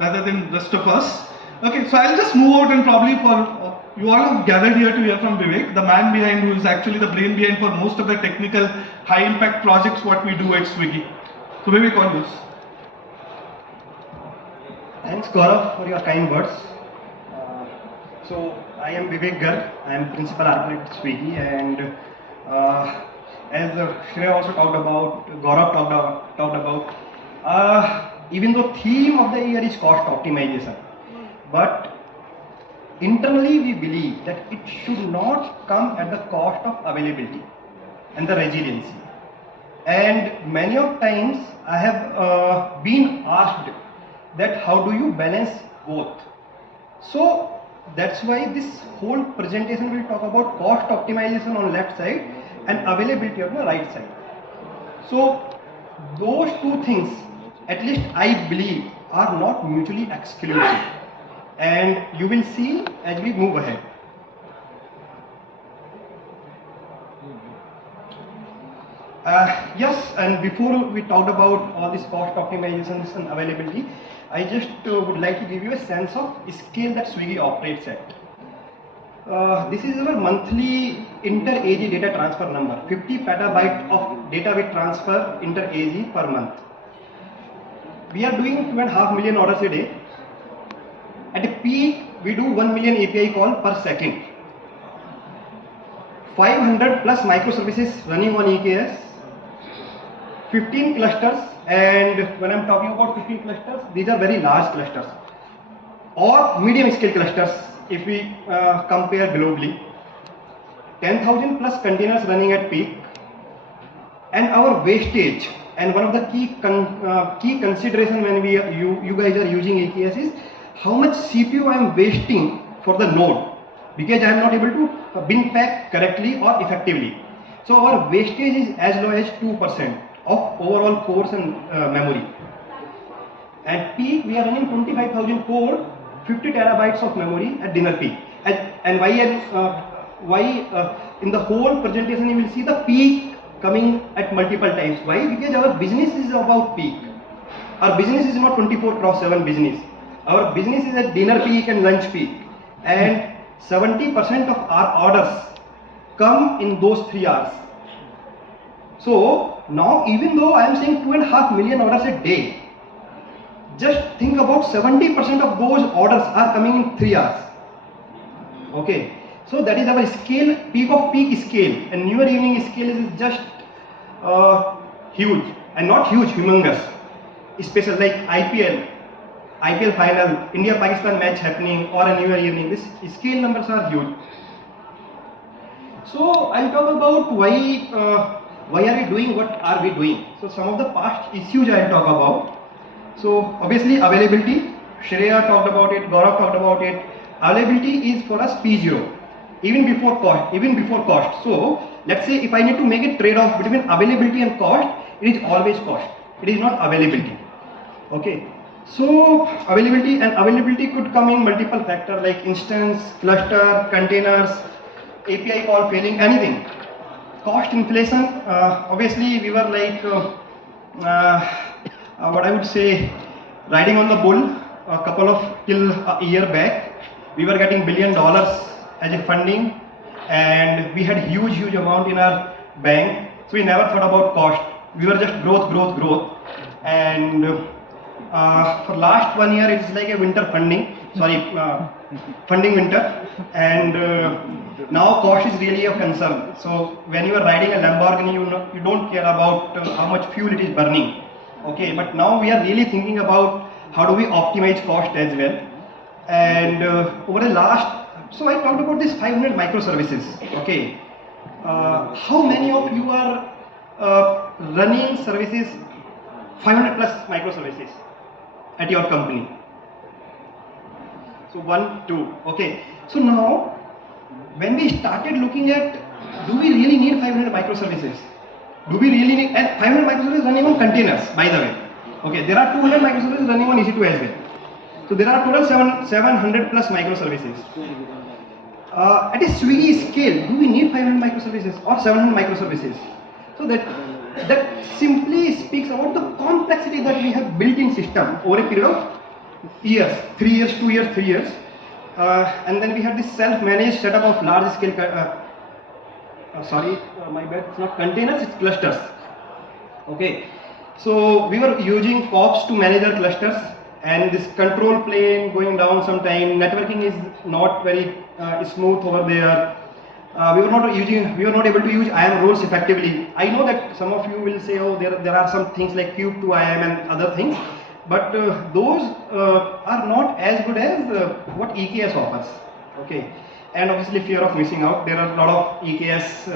rather than rest of us. Okay, so I'll just move out and probably for you all have gathered here to hear from Vivek, the man behind who is actually the brain behind for most of the technical high impact projects what we do at Swiggy. So Vivek, on this. Thanks Gaurav for your kind words. So I am Vivek Garg, I am Principal Architect at Swiggy, and as Shreya also talked about, Gaurav talked about, even though theme of the year is cost optimization, but internally we believe that it should not come at the cost of availability and the resiliency. And many of times I have been asked that how do you balance both? So that's why this whole presentation will talk about cost optimization on left side and availability on the right side. So those two things, at least I believe, are not mutually exclusive, and you will see as we move ahead. Yes, and before we talked about all this cost optimizations and availability, I just would like to give you a sense of scale that Swiggy operates at. This is our monthly inter-AG data transfer number, 50 petabyte of data we transfer inter-AG per month. We are doing 2.5 million orders a day. At a peak, we do 1 million API call per second. 500 plus microservices running on EKS, 15 clusters, and when I'm talking about 15 clusters, these are very large clusters or medium scale clusters if we compare globally. 10,000 plus containers running at peak, and our wastage, and one of the key consideration when you guys are using EKS is how much CPU I am wasting for the node, because I am not able to bin pack correctly or effectively. So our wastage is as low as 2% of overall cores and memory. At peak, we are running 25,000 core, 50 terabytes of memory at dinner peak. And why in the whole presentation you will see the peak coming at multiple times. Why? Because our business is about peak. Our business is not 24/7 business. Our business is at dinner peak and lunch peak, and 70% of our orders come in those 3 hours. So now, even though I am saying 2.5 million orders a day, just think about 70% of those orders are coming in 3 hours. Okay, so that is our scale, peak of peak scale, and newer evening scale is just huge, and not huge, humongous. Special like IPL final, India-Pakistan match happening, or a newer evening. This scale numbers are huge. So I'll talk about why are we doing what are we doing. So some of the past issues I'll talk about. So obviously availability, Shreya talked about it, Gaurav talked about it. Availability is for us P0, even before cost. So let's say if I need to make a trade-off between availability and cost, it is always cost. It is not availability. Okay. So availability could come in multiple factors like instance, cluster, containers, API call failing, anything. Cost inflation, obviously we were like what I would say, riding on the bull till a year back. We were getting $1 billion as a funding, and we had huge amount in our bank, so we never thought about cost. We were just growth, and for last 1 year it's like a winter funding, funding winter, and now cost is really a concern. So when you are riding a Lamborghini, you don't care about how much fuel it is burning. Okay, but now we are really thinking about how do we optimize cost as well. And over the last, so I talked about this 500 microservices. Okay, how many of you are running services, 500 plus microservices at your company? So 1, 2. Okay, so now when we started looking at, do we really need 500 microservices? Do we really need, and 500 microservices running on containers, by the way. Okay, there are 200 microservices running on EC2 as well. So there are total 700 plus microservices. At a Swiggy scale, do we need 500 microservices or 700 microservices? So that simply speaks about the complexity that we have built in system over a period of years, 3 years, 2 years, 3 years. And then we had this self-managed setup of large scale, my bad, it's not containers, it's clusters. Okay, so we were using COPS to manage our clusters, and this control plane going down sometime, networking is not very smooth over there. We were not able to use IAM roles effectively. I know that some of you will say, oh, there are some things like Cube to IAM and other things, but those are not as good as what EKS offers. Okay, and obviously fear of missing out. There are a lot of EKS.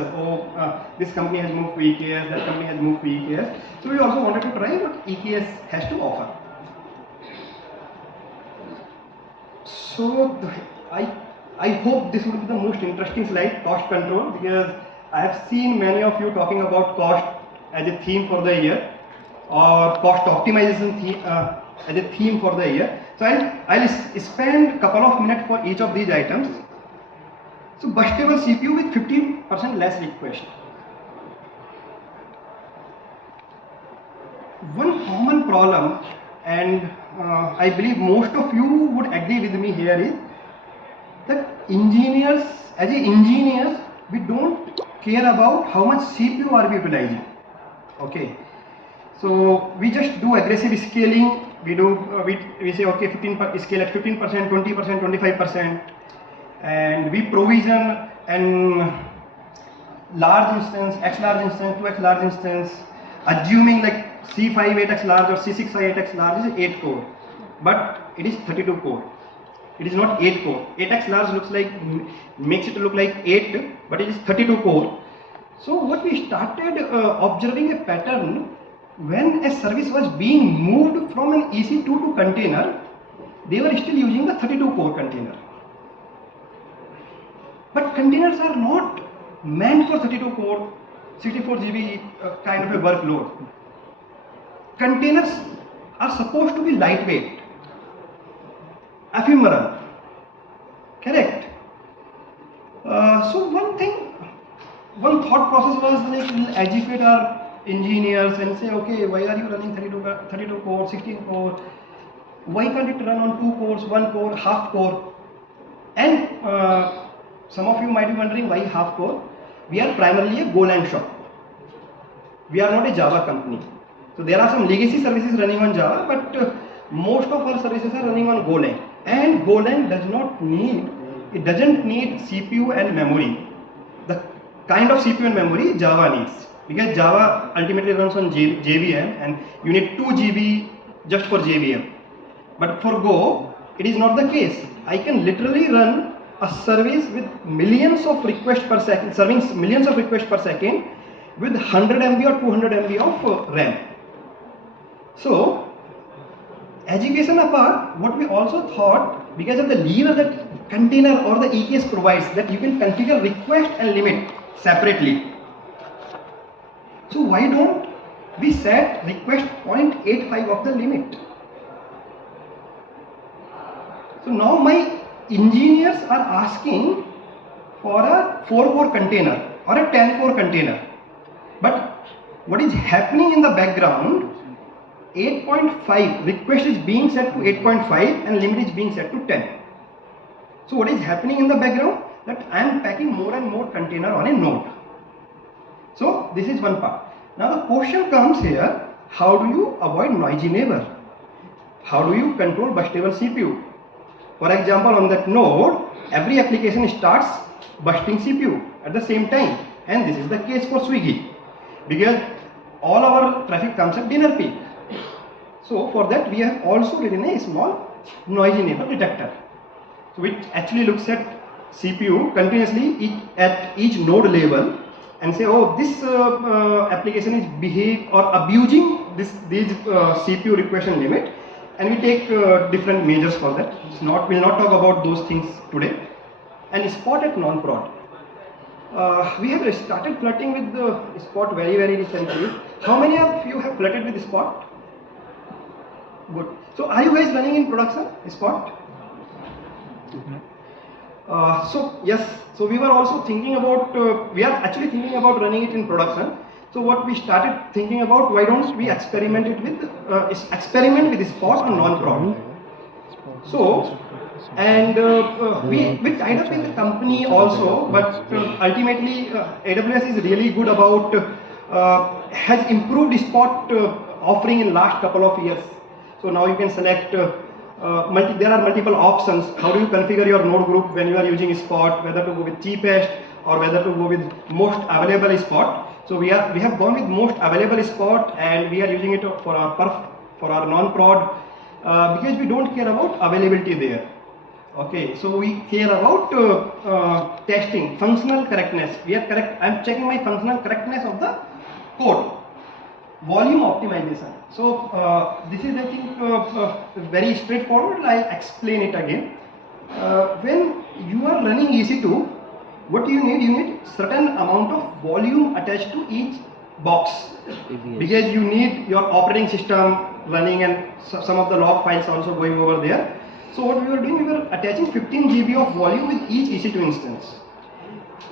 This company has moved to EKS, that company has moved to EKS. So we also wanted to try what EKS has to offer. So I hope this will be the most interesting slide, cost control, because I have seen many of you talking about cost as a theme for the year, or cost optimization as a theme for the year. So I'll spend a couple of minutes for each of these items. So bustable CPU with 15% less request. One common problem, and I believe most of you would agree with me here, is that engineers, we don't care about how much CPU are we utilizing. Okay, so we just do aggressive scaling. We say okay, scale at 15%, 20%, 25%, and we provision and large instance, X large instance, 2X large instance, assuming like C5 8X large or C6 8X large is 8 core, but it is 32 core. It is not 8 core. 8X large makes it look like 8, but it is 32 core. So what we started observing a pattern, when a service was being moved from an EC2 to container, they were still using the 32 core container. But containers are not meant for 32 core, 64 GB kind of a workload. Containers are supposed to be lightweight, ephemeral, correct? So one thought process was like, we'll educate our engineers and say, okay, why are you running 32 core, 16 core? Why can't it run on 2 cores, 1 core, half core? And some of you might be wondering why half core. We are primarily a Golang shop. We are not a Java company. So there are some legacy services running on Java, but most of our services are running on Golang. And Golang doesn't need CPU and memory. The kind of CPU and memory Java needs, because Java ultimately runs on JVM, and you need 2 GB just for JVM. But for Go, it is not the case. I can literally run a service with millions of requests per second, serving millions of requests per second with 100 MB or 200 MB of RAM. So, education apart, what we also thought, because of the lever that container or the EKS provides, that you can configure request and limit separately. So why don't we set request 0.85 of the limit? So now my engineers are asking for a 4-core container or a 10-core container. But what is happening in the background, 8.5 request is being set to 8.5 and limit is being set to 10. So what is happening in the background, that I am packing more and more container on a node. So this is one part. Now the question comes here, how do you avoid noisy neighbor? How do you control bustable CPU? For example, on that node, every application starts busting CPU at the same time, and this is the case for Swiggy, because all our traffic comes at dinner peak. So for that we have also written a small noisy neighbor detector, so which actually looks at CPU continuously at each node level and say, oh, this application is abusing these CPU request and limit, and we take different measures for that. We'll not talk about those things today. And Spot at non-prod. We have started flirting with the Spot very recently. How many of you have flirted with Spot? Good. So are you guys running in production Spot? So yes, so we were also thinking about, we are actually thinking about running it in production. So what we started thinking about, why don't we experiment with Spot on non-prod? So, and we tied up in the company also, but ultimately AWS is really good about, has improved Spot offering in last couple of years. So now you can select, there are multiple options. How do you configure your node group when you are using Spot, whether to go with cheapest or whether to go with most available Spot. So we have gone with most available Spot, and we are using it for our perf, for our non-prod, because we don't care about availability there. Okay, so we care about testing, functional correctness. We are correct. I'm checking my functional correctness of the code. Volume optimization. So this is, I think, very straightforward. I'll explain it again. When you are running EC2, what you need? You need certain amount of volume attached to each box, because you need your operating system running and some of the log files also going over there. So what we were doing, we were attaching 15 GB of volume with each EC2 instance.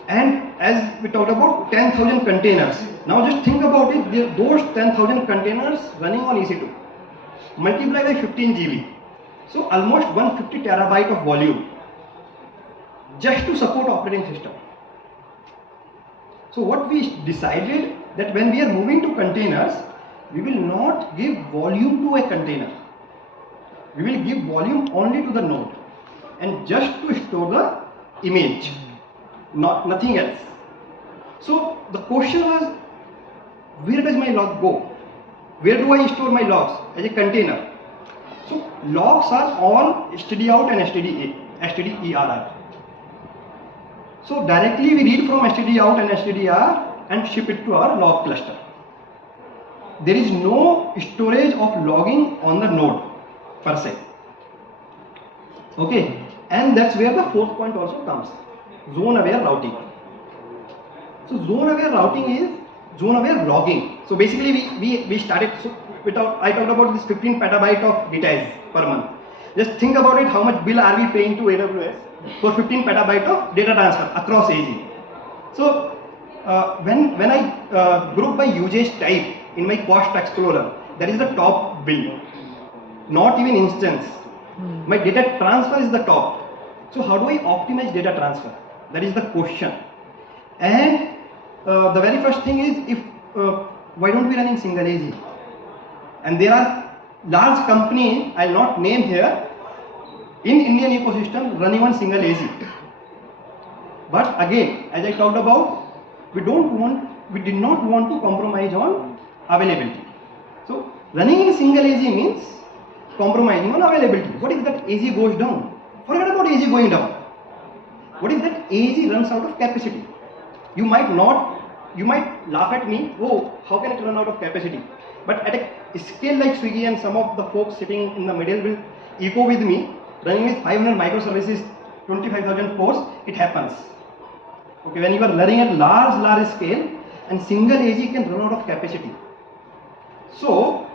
And as we talked about 10,000 containers. Now just think about it, those 10,000 containers running on EC2, multiply by 15 GB. So almost 150 terabyte of volume just to support operating system. So what we decided, that when we are moving to containers, we will not give volume to a container. We will give volume only to the node, and just to store the image, nothing else. So the question was, where does my log go? Where do I store my logs? As a container. So logs are all stdout and stderr. So directly we read from stdout and stdr and ship it to our log cluster. There is no storage of logging on the node per se. Okay, and that's where the fourth point also comes, zone aware routing. So zone aware routing is zone aware logging. So basically we started, so I talked about this 15 petabyte of data per month. Just think about it, how much bill are we paying to AWS for 15 petabyte of data transfer across AZ. So when I group by usage type in my cost explorer, that is the top bill, not even instance. My data transfer is the top. So how do I optimize data transfer? That is the question. And the very first thing is, if why don't we run in single AZ? And there are large companies, I'll not name here, in Indian ecosystem running on single AZ. But again, as I talked about, we did not want to compromise on availability. So running in single AZ means compromising on availability. What if that AZ goes down? Forget about AZ going down. What if that AZ runs out of capacity? You might laugh at me, oh, how can it run out of capacity? But at a scale like Swiggy, and some of the folks sitting in the middle will echo with me, running with 500 microservices, 25,000 cores, it happens. Okay, when you are running at large scale, and single AZ can run out of capacity. So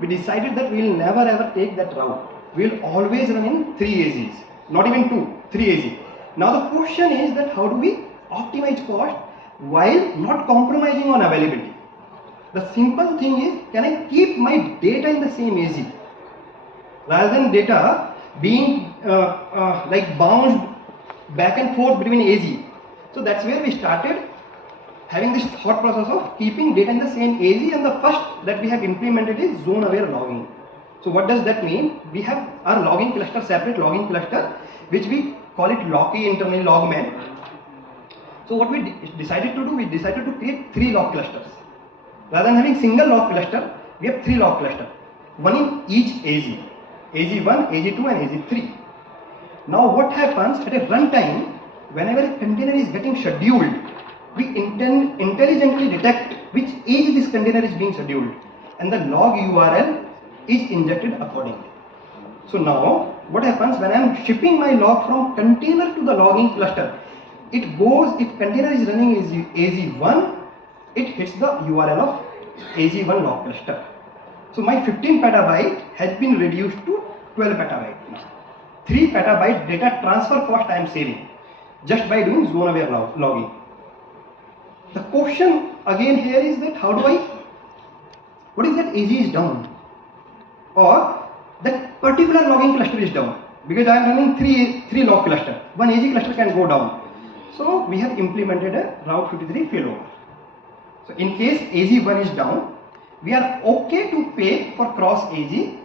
we decided that we will never ever take that route. We will always run in 3 AZs, not even 2, 3 AZ. Now the question is that how do we optimize cost while not compromising on availability? The simple thing is, can I keep my data in the same AZ rather than data being like bounced back and forth between AZ? So that's where we started having this thought process of keeping data in the same AZ, and the first that we have implemented is zone aware logging. So what does that mean? We have our logging cluster, separate logging cluster, which we call it Locky, internally logman. So what we decided to do, we decided to create 3 log clusters. Rather than having single log cluster, we have 3 log clusters, one in each AZ, AZ1, AZ2 and AZ3. Now what happens at a runtime, whenever a container is getting scheduled, we intelligently detect which AZ this container is being scheduled, and the log URL is injected accordingly. So now what happens when I am shipping my log from container to the logging cluster? It goes, if container is running AZ1, it hits the URL of AZ1 log cluster. So my 15 petabyte has been reduced to 12 petabyte now. 3 petabyte data transfer cost I am saving just by doing zone aware logging. The question again here is that what if that AZ is down, or that particular logging cluster is down? because I am running three log cluster. One AG cluster can go down. So we have implemented a Route 53 failover. So in case AG1 is down, we are okay to pay for cross AG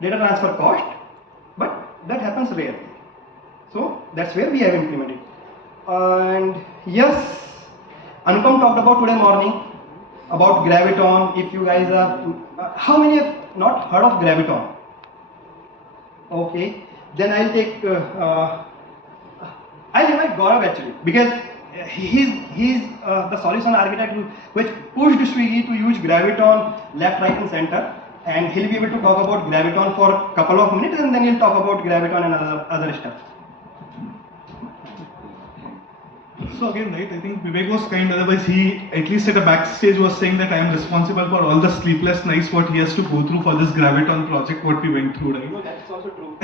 data transfer cost, but that happens rarely. So that's where we have implemented. And yes, Anupam talked about today morning about Graviton. If you guys are, how many have not heard of Graviton? Okay, then I'll take, I'll invite Gaurav actually, because he's the solution architect which pushed Swiggy to use Graviton left, right and center, and he'll be able to talk about Graviton for a couple of minutes and then he'll talk about Graviton and other stuff. So again, right, I think Vivek was kind, otherwise he, at least at a backstage, was saying that I am responsible for all the sleepless nights what he has to go through for this Graviton project, what we went through, right? No, that's also true.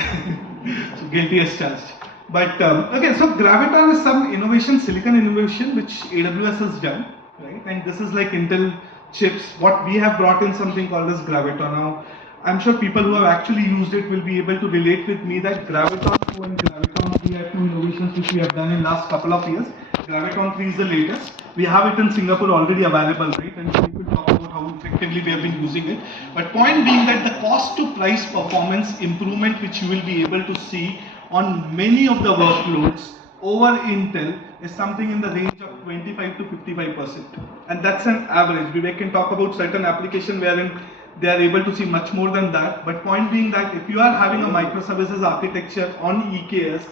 So guilty as charged. But okay, so Graviton is some innovation, silicon innovation, which AWS has done, right? And this is like Intel chips. What we have brought in something called as Graviton. Now, I'm sure people who have actually used it will be able to relate with me that Graviton 2 and Graviton 3 are two innovations which we have done in last couple of years. Graviton 3 is the latest. We have it in Singapore already available, right? And we could talk about how effectively we have been using it. But point being that the cost to price performance improvement which you will be able to see on many of the workloads over Intel is something in the range of 25 to 55%. And that's an average. We can talk about certain application wherein they are able to see much more than that. But point being that if you are having a microservices architecture on EKS,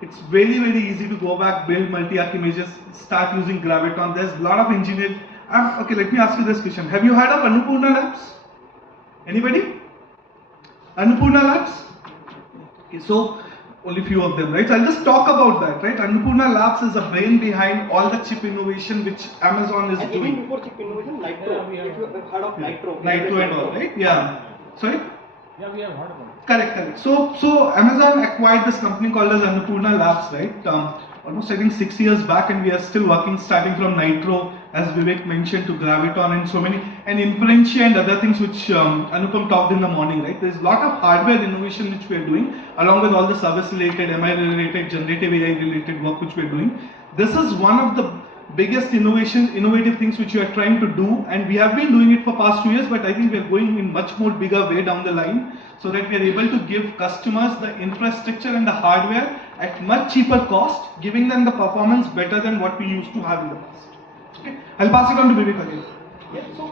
it's very, very easy to go back, build multi-arc images, start using Graviton. There's a lot of engineering. Okay, let me ask you this question. Have you heard of Annapurna Labs? Anybody? Annapurna Labs? Okay, so only few of them, right? So I'll just talk about that, right? Annapurna Labs is the brain behind all the chip innovation which Amazon is doing. Even before chip innovation, Nitro. If you have heard of Nitro. Nitro and all, right? Yeah. Sorry? Yeah, we have heard about it. Correct. So Amazon acquired this company called as Annapurna Labs, right? Almost I think 6 years back, and we are still working, starting from Nitro, as Vivek mentioned, to Graviton and so many, and Inferentia and other things which Anupam talked in the morning, right? There's a lot of hardware innovation which we are doing, along with all the service-related, MI-related, generative AI-related work which we are doing. This is one of the biggest innovative things which we are trying to do, and we have been doing it for past 2 years, but I think we are going in much more bigger way down the line, so that we are able to give customers the infrastructure and the hardware at much cheaper cost, giving them the performance better than what we used to have in the past. Okay, I'll pass it on to Vivek again. Yeah, so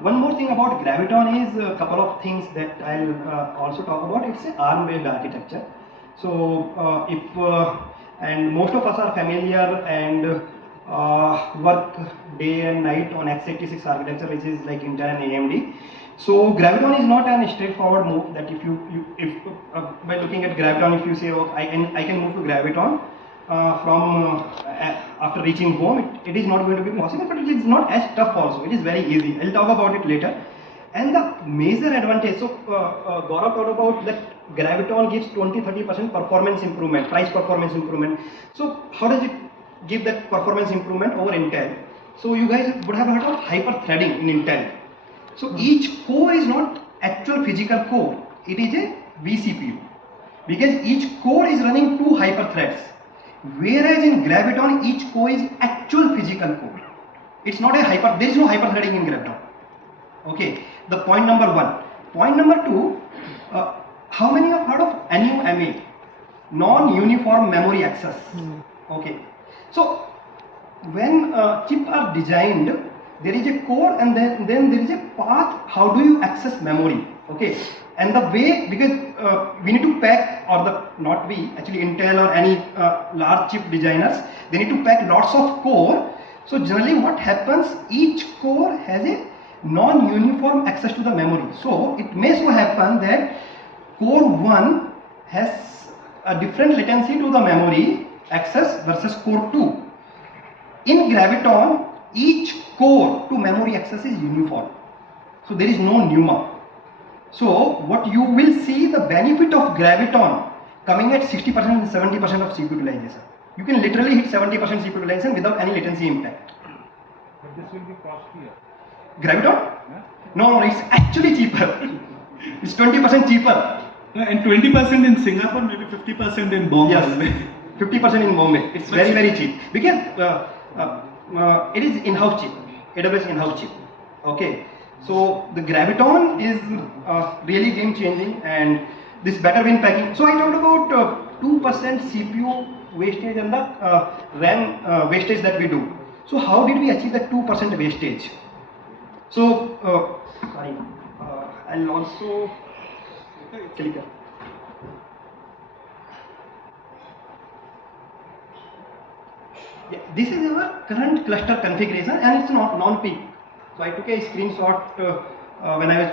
one more thing about Graviton is a couple of things that I'll also talk about. It's an ARM-based architecture. So and most of us are familiar and work day and night on x86 architecture, which is like Intel and AMD. So Graviton is not a straightforward move that if by looking at Graviton, if you say, oh, I can move to Graviton from after reaching home, it is not going to be possible, but it is not as tough also. It is very easy. I'll talk about it later. And the major advantage, so Gaurav talked about that Graviton gives 20-30% performance improvement, price performance improvement. So how does it give that performance improvement over Intel? So you guys would have heard of hyper-threading in Intel. So each core is not actual physical core, it is a vCPU, because each core is running 2 hyper-threads, whereas in Graviton each core is actual physical core. It's not a there is no hyper-threading in Graviton. Okay, the point number 1. Point number 2, how many have heard of NUMA, non-uniform memory access? Okay, so when chips are designed, there is a core and then there is a path. How do you access memory? Okay, and the way, because we need to pack, or not we, actually Intel or any large chip designers, they need to pack lots of core. So generally what happens, each core has a non-uniform access to the memory. So it may so happen that core 1 has a different latency to the memory access versus core 2. In Graviton, each core to memory access is uniform. So there is no NUMA. So what you will see, the benefit of Graviton coming at 60% and 70% of CPU utilization. You can literally hit 70% CPU utilization without any latency impact. But this will be costlier. Graviton? Yeah? No, it's actually cheaper. It's 20% cheaper. And 20% in Singapore, maybe 50% in Bombay. Yes, 50% in Bombay. It's very, very cheap because it is in-house chip, AWS in-house chip. Okay, so the Graviton is really game changing, and this better win packing. So I talked about 2% CPU wastage and the RAM wastage that we do. So how did we achieve that 2% wastage? So I'll also click. Yeah, this is our current cluster configuration, and it's not non-peak. So I took a screenshot when I was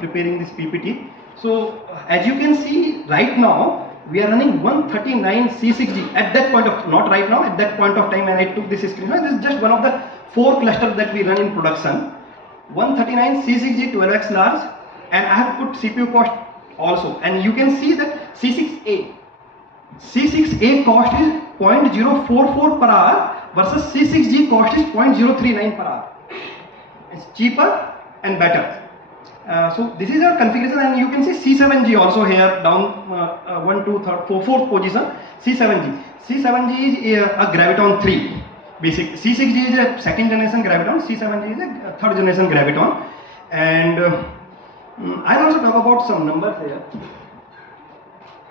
preparing this PPT. So as you can see, right now we are running 139 C6G at that point of, not right now, at that point of time when I took this screenshot. This is just one of the 4 clusters that we run in production. 139 C6G 12x large, and I have put CPU cost also, and you can see that C6A cost is 0.044 per hour versus C6G cost is 0.039 per hour. It's cheaper and better. So this is our configuration, and you can see C7G also here down 1, 2, 3, 4th position. C7G. C7G is a Graviton 3. Basic. C6G is a second generation Graviton. C7G is a third generation Graviton. And I'll also talk about some numbers here.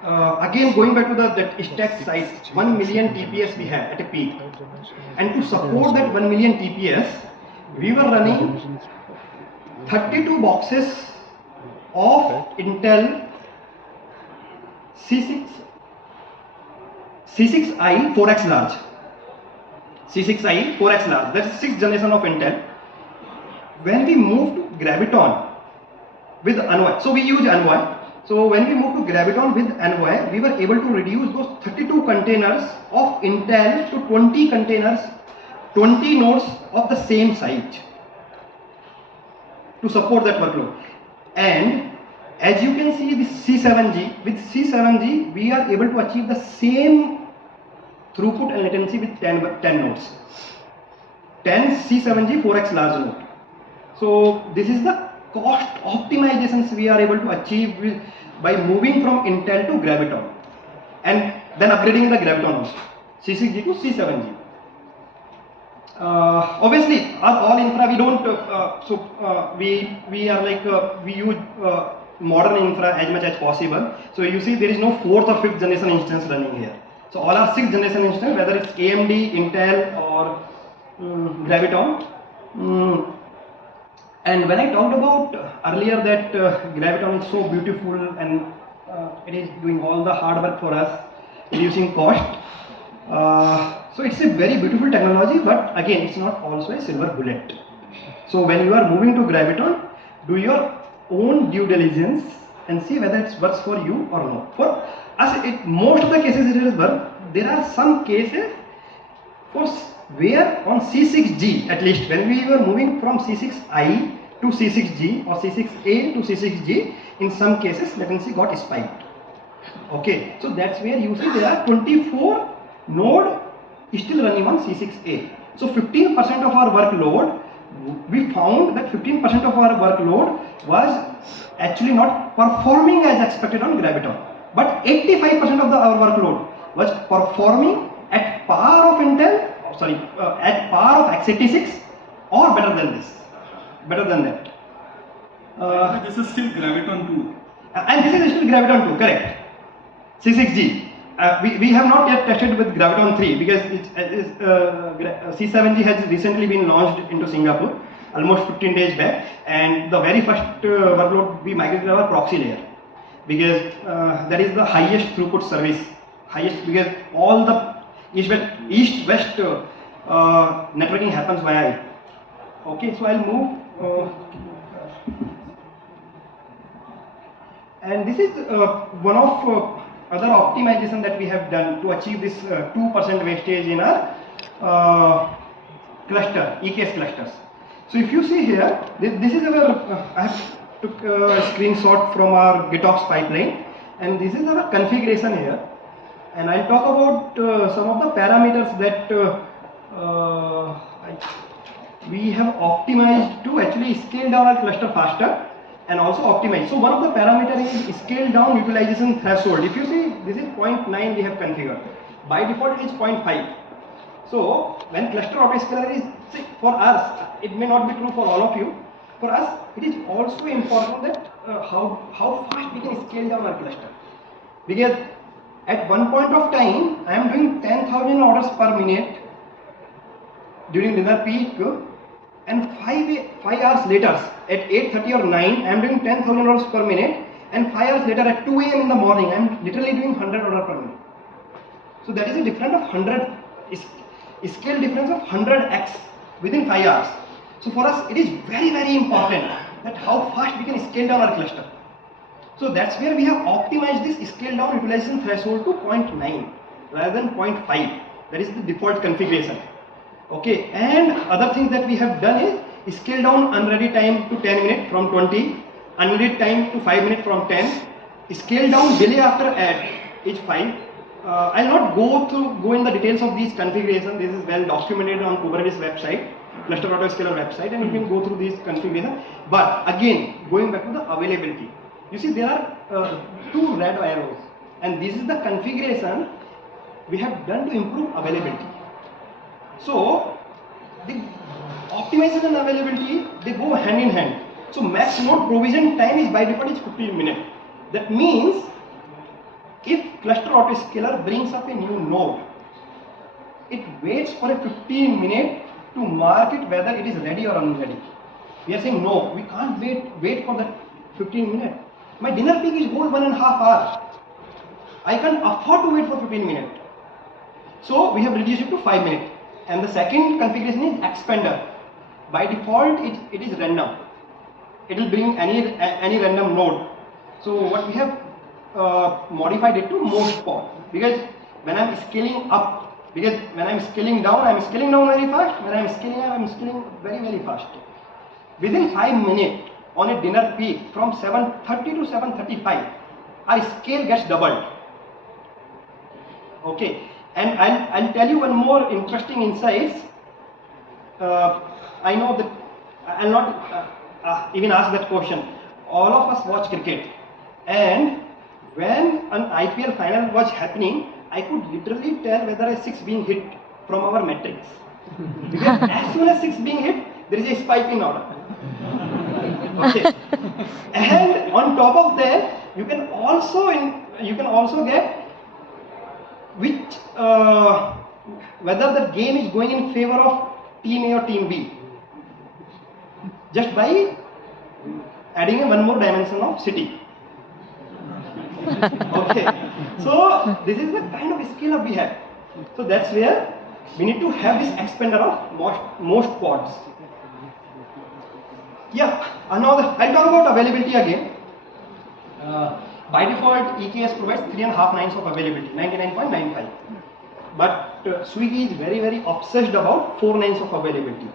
Again, going back to that stack size, 1 million TPS we have at a peak, and to support that 1 million TPS, we were running 32 boxes of Intel C6i 4x large. C6i 4x large. That's 6th generation of Intel. When we moved to Graviton with Envoy, so we use Envoy. So when we moved to Graviton with Envoy, we were able to reduce those 32 containers of Intel to 20 containers, 20 nodes of the same size to support that workload. And as you can see, this C7G, with C7G, we are able to achieve the same throughput and latency with 10 nodes. 10 C7G 4x large node. So this is the cost optimizations we are able to achieve by moving from Intel to Graviton and then upgrading the Graviton also, C6G to C7G. Obviously, all infra we don't. We are like we use modern infra as much as possible. So you see, there is no 4th or 5th generation instance running here. So all are 6th generation instance, whether it's AMD, Intel, or Graviton. And when I talked about earlier that Graviton is so beautiful and it is doing all the hard work for us, reducing cost. So it's a very beautiful technology, but again, it's not also a silver bullet. So when you are moving to Graviton, do your own due diligence and see whether it works for you or not. For us, most of the cases it will work. There are some cases for where on C6G, at least when we were moving from C6i to C6G or C6a to C6G, in some cases latency got spiked. Okay, so that's where you see there are 24 node still running on C6a. So 15% of our workload, we found that 15% of our workload was actually not performing as expected on Graviton, but 85% of our workload was performing at par of Intel, at par of x86 or better than this, better than that. This is still Graviton 2. And this is still Graviton 2, correct. C6G. We have not yet tested with Graviton 3 because C7G has recently been launched into Singapore almost 15 days back, and the very first workload we migrated our proxy layer because that is the highest throughput service, because all the east-west networking happens via it. Okay, so I'll move. And this is one of other optimization that we have done to achieve this 2% wastage in our cluster, EKS clusters. So if you see here, this is our, I have took a screenshot from our GitOps pipeline, and this is our configuration here. And I'll talk about some of the parameters that we have optimized to actually scale down our cluster faster and also optimize. So one of the parameters is scale down utilization threshold. If you see, this is 0.9 we have configured. By default it is 0.5. So when cluster autoscaler is, see, for us, it may not be true for all of you. For us, it is also important that how fast we can scale down our cluster. Because at one point of time, I am doing 10,000 orders per minute during dinner peak, and 5 hours later, at 8:30 or 9, I am doing 10,000 orders per minute, and 5 hours later at 2 a.m. in the morning, I am literally doing 100 orders per minute. So that is a difference of 100, scale difference of 100x within 5 hours. So for us, it is very, very important that how fast we can scale down our cluster. So that's where we have optimized this scale down utilization threshold to 0.9 rather than 0.5. That is the default configuration. Okay, and other things that we have done is scale down unready time to 10 minutes from 20, unready time to 5 minutes from 10, scale down delay after add is 5. I'll not go in the details of these configurations. This is well documented on Kubernetes website, cluster autoscaler website, and you can go through these configurations. But again, going back to the availability, you see there are 2 red arrows, and this is the configuration we have done to improve availability. So the optimization and availability, they go hand in hand. So max node provision time is by default is 15 minutes. That means if cluster autoscaler brings up a new node, it waits for a 15 minutes to mark it whether it is ready or unready. We are saying no, we can't wait for that 15 minutes. My dinner peak is whole 1.5 hours. I can't afford to wait for 15 minutes. So we have reduced it to 5 minutes. And the second configuration is expander. By default, it is random. It will bring any random node. So what we have modified it to most pod, because when I am scaling up, because when I am scaling down, I am scaling down very fast. When I am scaling up, I am scaling very, very fast. Within 5 minutes on a dinner peak from 7:30 to 7:35, our scale gets doubled. Okay, and I'll tell you one more interesting insights. I know that I'll not even ask that question. All of us watch cricket, and when an IPL final was happening, I could literally tell whether a 6 being hit from our metrics. Because as soon as 6 being hit, there is a spike in order. Okay, and on top of that, you can also get which whether the game is going in favor of team A or team B, just by adding one more dimension of city. Okay, so this is the kind of scale up we have. So that's where we need to have this expander of most pods. Yeah, now I'll talk about availability again. By default, EKS provides 3.5 nines of availability, 99.95. But Swiggy is very, very obsessed about 4 nines of availability.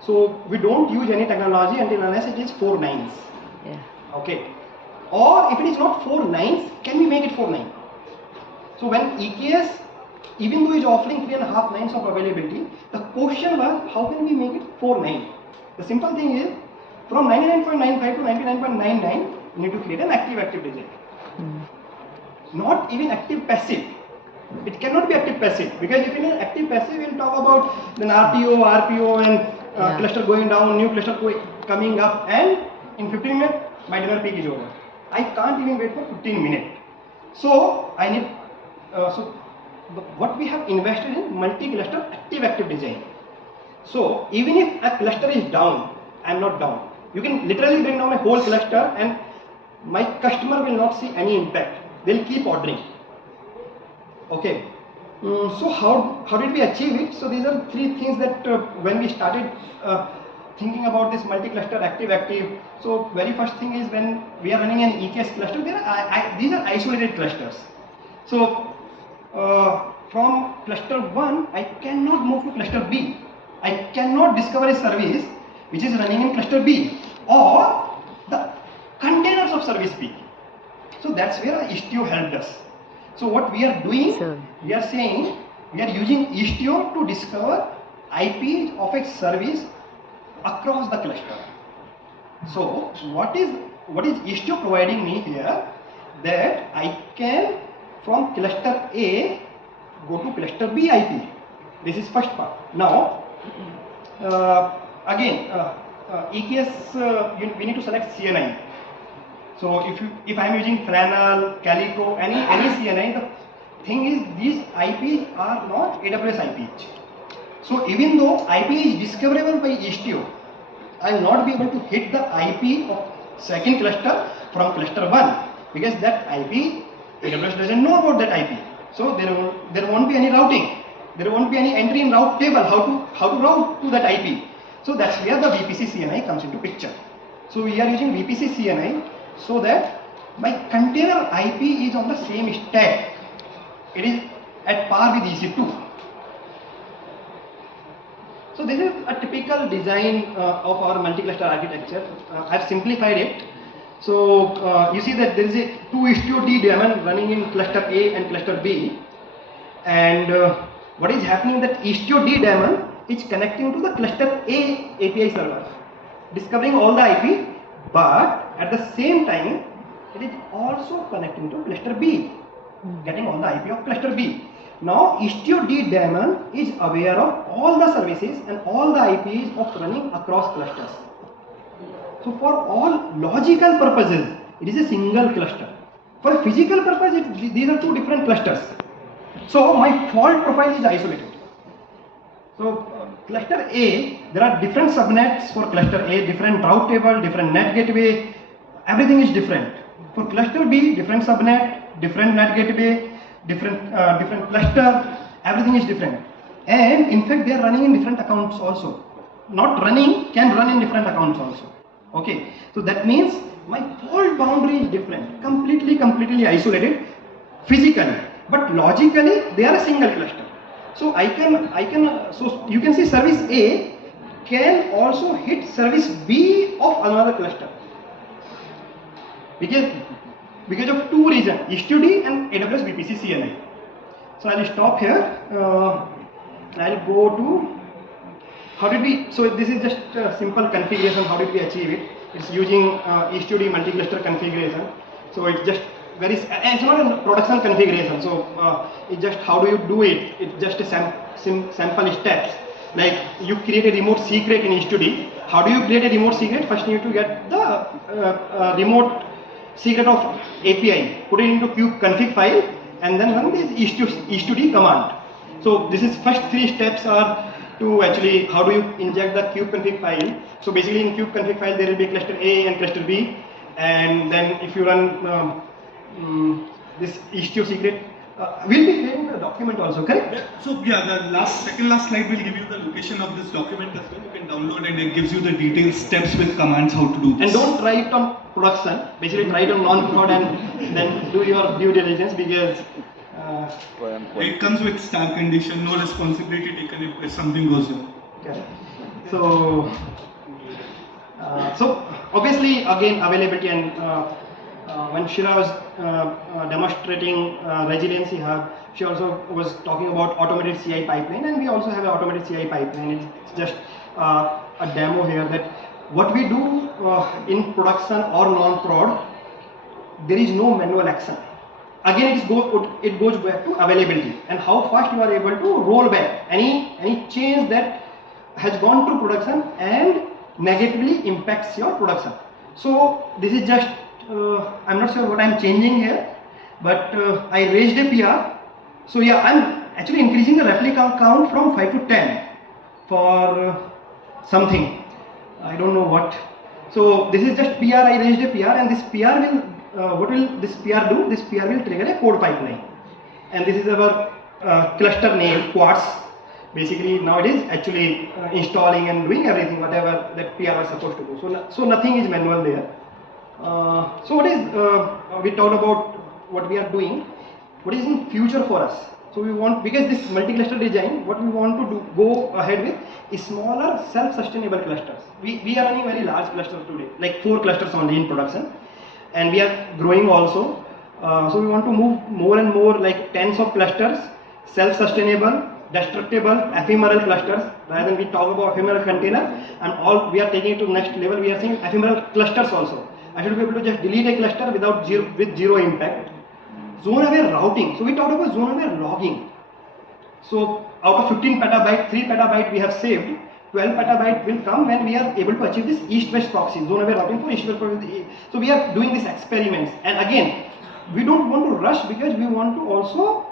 So we don't use any technology until unless it is 4 nines. Yeah. Okay. Or if it is not 4 nines, can we make it 4 9? So when EKS, even though it is offering 3.5 nines of availability, the question was how can we make it 4 9? The simple thing is from 99.95 to 99.99, you need to create an active digit. Not even active passive. It cannot be active passive, because if it is active passive, we will talk about then RTO, RPO, and cluster going down, new cluster coming up, and in 15 minutes my dinner peak is over. I can't even wait for 15 minutes. So I need what we have invested in multi-cluster active design. So even if a cluster is down, I am not down. You can literally bring down a whole cluster and my customer will not see any impact. They'll keep ordering. Okay. So how did we achieve it? So these are 3 things that when we started thinking about this multi-cluster active. So very first thing is when we are running an EKS cluster, these are isolated clusters. So from cluster 1, I cannot move to cluster B. I cannot discover a service which is running in cluster B or the containers of service B. So that's where Istio helped us. So what we are doing, we are saying we are using Istio to discover IP of a service across the cluster. So what is what is Istio providing me here, that I can from cluster A go to cluster B IP. This is first part. Now again EKS we need to select CNI. So if I am using Franal, Calico, any CNI, the thing is these IPs are not AWS IPs. So even though IP is discoverable by Istio, I will not be able to hit the IP of second cluster from cluster 1, because that IP AWS doesn't know about that IP. So there won't be any routing. There won't be any entry in route table how to route to that IP. So that's where the VPC CNI comes into picture. So we are using VPC CNI so that my container IP is on the same stack. It is at par with EC2. So this is a typical design of our multi-cluster architecture. I've simplified it. So you see that there is a 2 Istio D daemon running in cluster A and cluster B, and what is happening that Istio D daemon is connecting to the cluster A API server, discovering all the IP, but at the same time it is also connecting to cluster B, getting all the IP of cluster B. Now Istio D daemon is aware of all the services and all the IPs of running across clusters. So for all logical purposes, it is a single cluster. For physical purpose, these are 2 different clusters. So my fault profile is isolated. So cluster A, there are different subnets for cluster A, different route table, different net gateway, everything is different. For cluster B, different subnet, different net gateway, different cluster, everything is different. And in fact, they are running in different accounts also. Not running, can run in different accounts also. Okay, so that means my fault boundary is different, completely isolated physically, but logically they are a single cluster. So so you can see service A can also hit service B of another cluster, because of 2 reasons, Istio D and AWS VPC CNI. So I'll stop here. I'll go to how did we, so this is just a simple configuration, how did we achieve it? It's using Istio D multi-cluster configuration. So it's just it's not a production configuration, so it's just how do you do it? It's just a sample steps. Like you create a remote secret in Istio D. How do you create a remote secret? First you need to get the remote secret of API, put it into kube config file, and then run this Istio D command. So this is first 3 steps are to actually how do you inject the kube config file. So basically in kube config file there will be cluster A and cluster B, and then if you run this Istio secret, we'll be sharing the document also, correct? So yeah, the second last slide will give you the location of this document as well. You can download and it gives you the detailed steps with commands how to do this. And don't try it on production. Basically try it on non-prod and then do your due diligence, because it comes with star condition, no responsibility taken if something goes wrong. Okay. So obviously again availability, and when Shira was demonstrating resiliency hub, she also was talking about automated CI pipeline, and we also have an automated CI pipeline. It's just a demo here that what we do in production or non-prod, there is no manual action. Again, it goes back to availability and how fast you are able to roll back any change that has gone through production and negatively impacts your production. So this is just I'm not sure what I'm changing here, but I raised a PR. So yeah, I'm actually increasing the replica count from 5 to 10 for something. I don't know what. So this is just PR. I raised a PR, and this PR will what will this PR do? This PR will trigger a code pipeline, and this is our cluster name Quartz. Basically now it is actually installing and doing everything whatever that PR was supposed to do. So nothing is manual there. So what is we talked about what we are doing, what is in future for us. So we want, because this multi-cluster design, what we want to do, go ahead with is smaller self-sustainable clusters. We are running very large clusters today, like 4 clusters only in production, and we are growing also. So we want to move more and more like tens of clusters, self-sustainable, destructible, ephemeral clusters. Rather than we talk about ephemeral container, and all we are taking it to next level, we are seeing ephemeral clusters also. I should be able to just delete a cluster with zero impact. Zone aware routing. So we talked about zone aware logging. So out of 15 petabyte, 3 petabyte we have saved. 12 petabyte will come when we are able to achieve this east-west proxy, zone aware routing for east-west proxy. So we are doing these experiments, and again, we don't want to rush because we want to also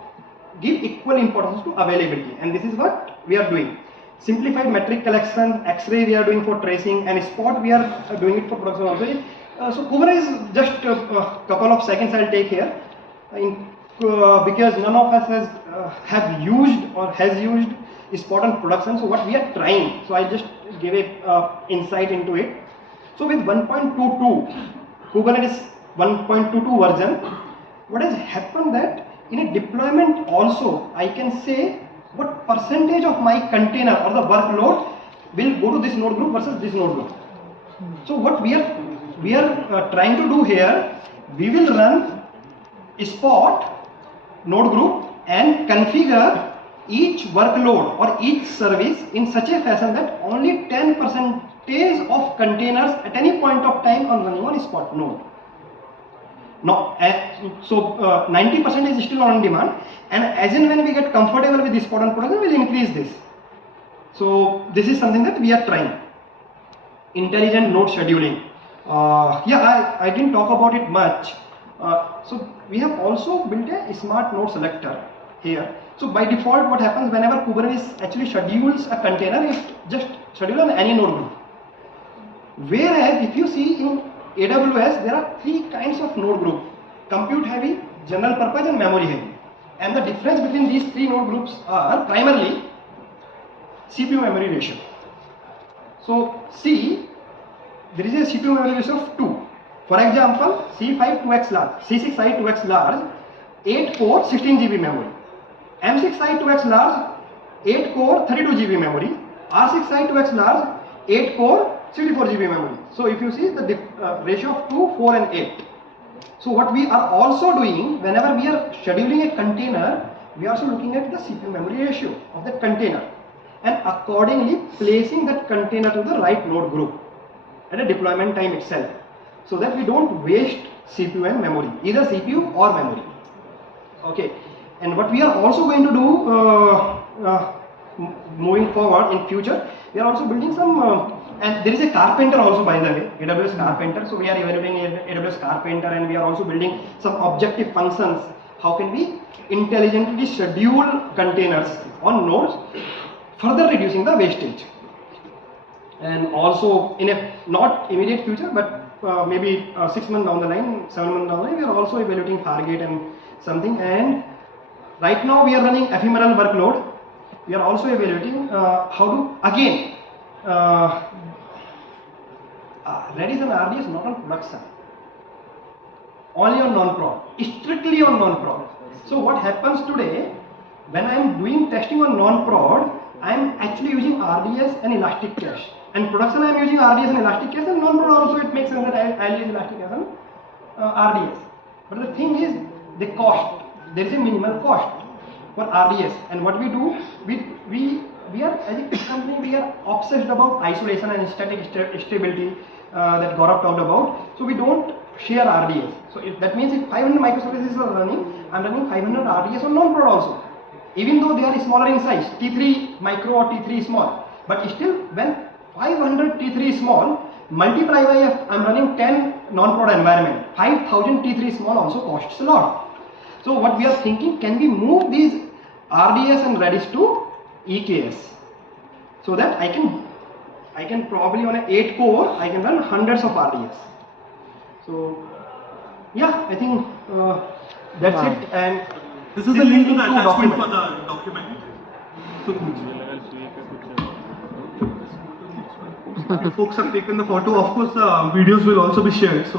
give equal importance to availability, and this is what we are doing. Simplified metric collection, X-ray we are doing for tracing, and Spot we are doing it for production also. So Kubernetes, just a couple of seconds I'll take here, because none of us have used or has used Spot on production. So what we are trying, so I just give a insight into it. So with 1.22 Kubernetes 1.22 version, what has happened that in a deployment also I can say what percentage of my container or the workload will go to this node group versus this node group. So what we are trying to do here, we will run Spot node group and configure each workload or each service in such a fashion that only 10% of containers at any point of time are running on Spot node. No, so 90% is still on demand, and as and when we get comfortable with this Spot on production, we will increase this. So this is something that we are trying. Intelligent node scheduling. I didn't talk about it much. So we have also built a smart node selector here. So by default, what happens whenever Kubernetes actually schedules a container, it just schedules on any node group. Whereas if you see in AWS, there are 3 kinds of node group: compute heavy, general purpose, and memory heavy. And the difference between these 3 node groups are primarily CPU memory ratio. So C, there is a CPU memory ratio of 2. For example, C5 2x large, C6i 2x large, 8 core 16 GB memory. M6i 2x large, 8 core 32 GB memory. R6i 2x large, 8 core 64 GB memory. So if you see the ratio of 2, 4 and 8. So what we are also doing, whenever we are scheduling a container, we are also looking at the CPU memory ratio of that container and accordingly placing that container to the right node group at a deployment time itself, so that we don't waste CPU and memory, either CPU or memory. Okay, and what we are also going to do moving forward in future, we are also building some and there is a Carpenter also, by the way, AWS Carpenter. So we are evaluating AWS Carpenter, and we are also building some objective functions. How can we intelligently schedule containers on nodes, further reducing the wastage? And also in a not immediate future, but maybe 6 months down the line, 7 months down the line, we are also evaluating Fargate and something. And right now we are running ephemeral workload. We are also evaluating how to again Redis and RDS not on production, only on non-prod, strictly on non-prod. So what happens today, when I am doing testing on non-prod, I am actually using RDS and Elastic Cache. And production I am using RDS and Elastic Cache, and non-prod also it makes sense that I will use Elastic Cache and RDS. But the thing is, the cost, there is a minimal cost for RDS. And what we do, we are, as a company, we are obsessed about isolation and static stability that Gaurav talked about. So we don't share RDS. So if that means if 500 microservices are running, I am running 500 RDS on non-prod also. Even though they are smaller in size, T3 micro or T3 small, but still when 500 T3 small multiply by I am running 10 non-prod environment, 5000 T3 small also costs a lot. So what we are thinking, can we move these RDS and Redis to EKS, so that I can probably on an 8 core I can run hundreds of RDS. So yeah, I think that's it. And this is the link to the attachment for the document. So folks have taken the photo. Of course, the videos will also be shared. So